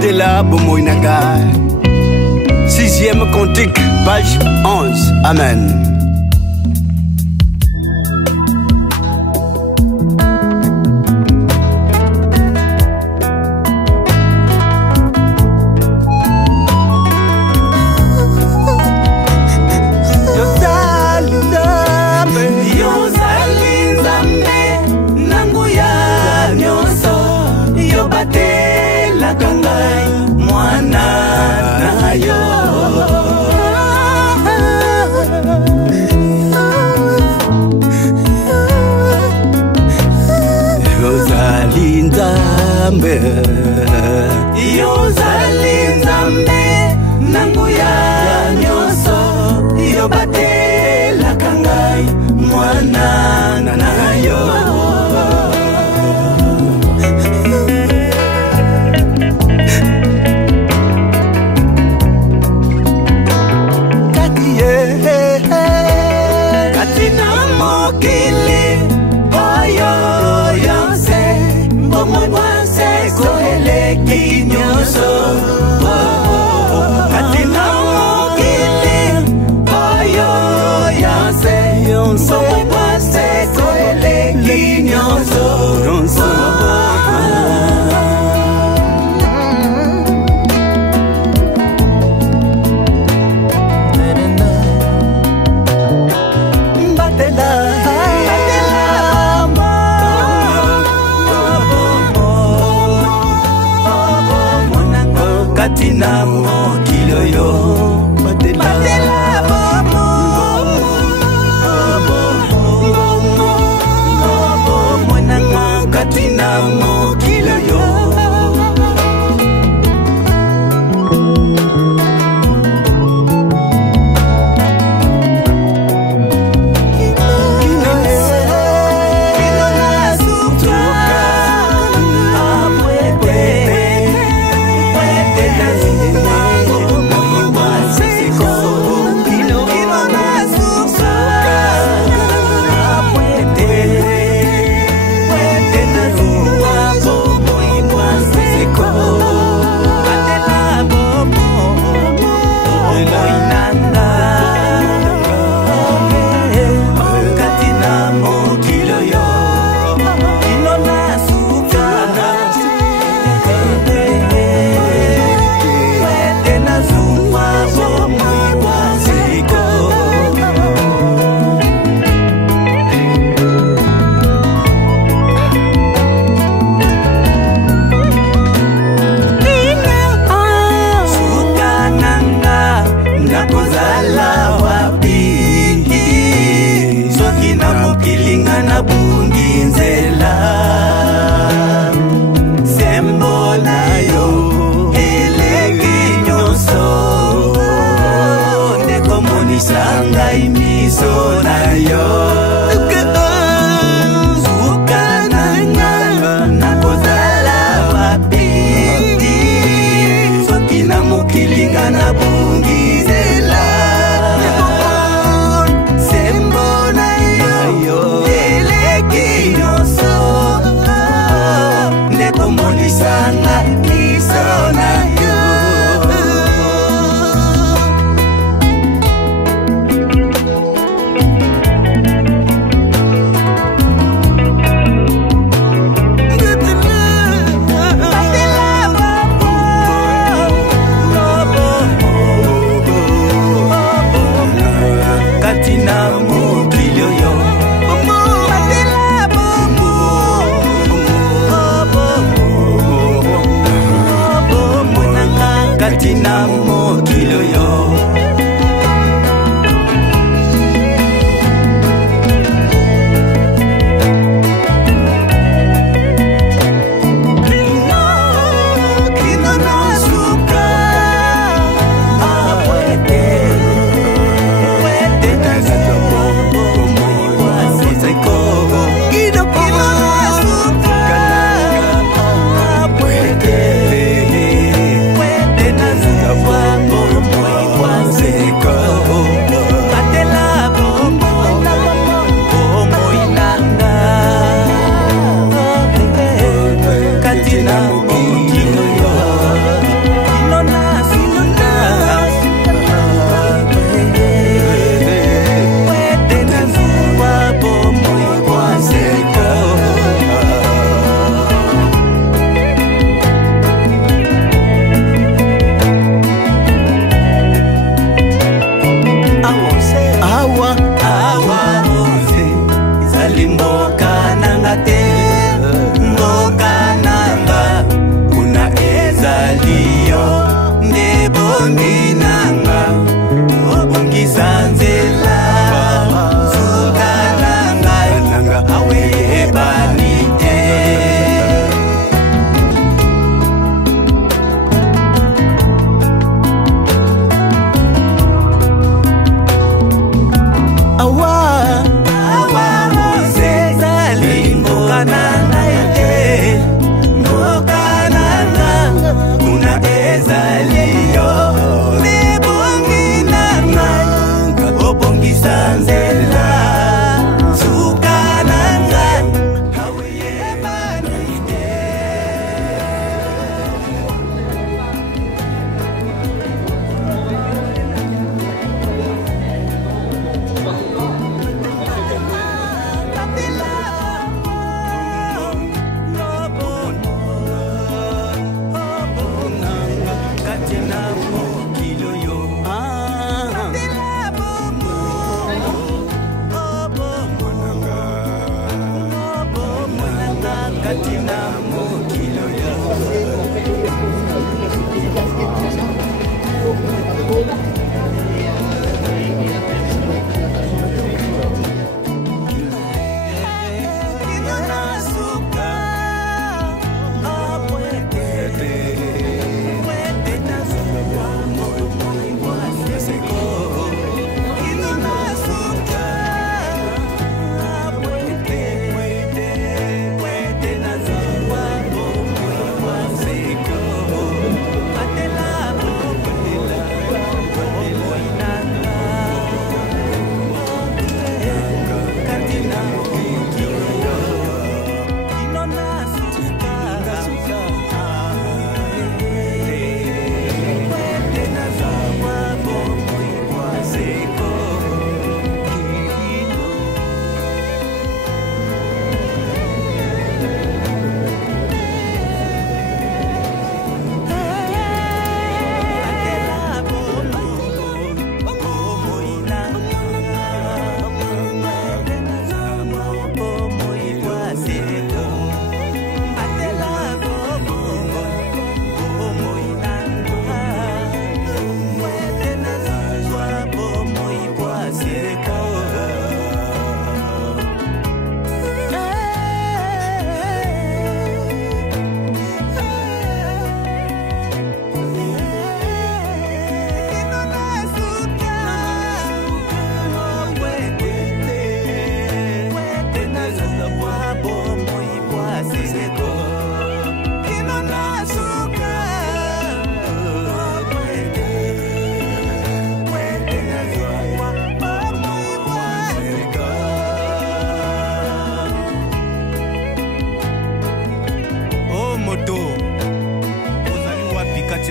Stella Bomoinanga. 6e cantique, page 11. Amen.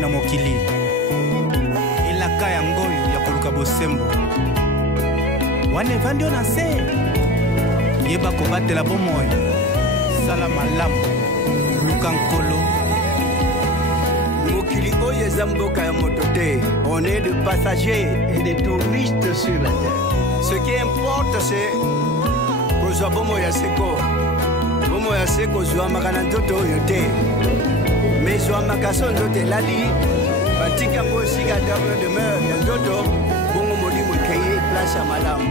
Na mokili elaka ya ngoyo ya koluka bosembo wane vandio na se yeba kobatela bomoi sala malamu luka nkolo mokili oyo eza mboka ya moto te. On est de passagers et de touristes sur la terre. Ce qui importe c'est kozwa bomoi ya seko. Bomoi ya seko ozwamaka na nzoto oyo te, mais zwamaka so nzoto elali batika ngo esika table demeure ya nzoto bongo molimo ekeye place ya malamu.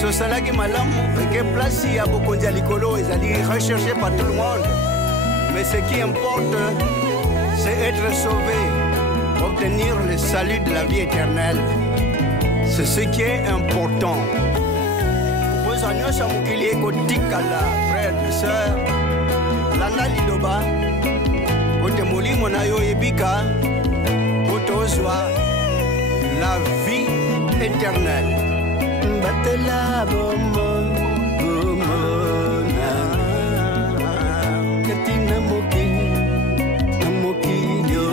So osalaki malamu eke place ya bokonzi ya likolo ezali recherché par tout le monde, mais ce qui importe c'est être sauvé, obtenir le salut de la vie éternelle. C'est ce qui est important. Poza nyonso mokili ekotikala, frère et sœur, landa liloba ote molimo na yo ebika otozwa la vie éternelle. Batela bomo bomo na katina mokili na mokili yo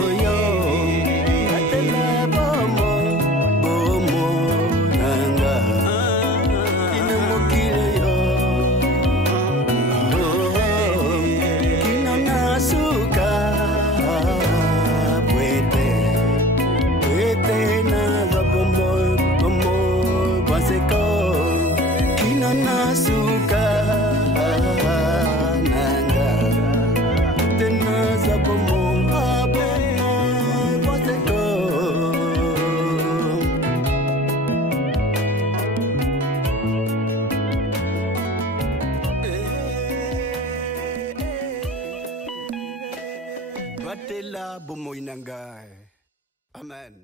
batela bomo bomo nanga ina mokili yo kino nasuka pwete na zabomo bomo baseko kino nasuka nanga tena zabomo bomo baseko. Batela bomo inanga. Amen.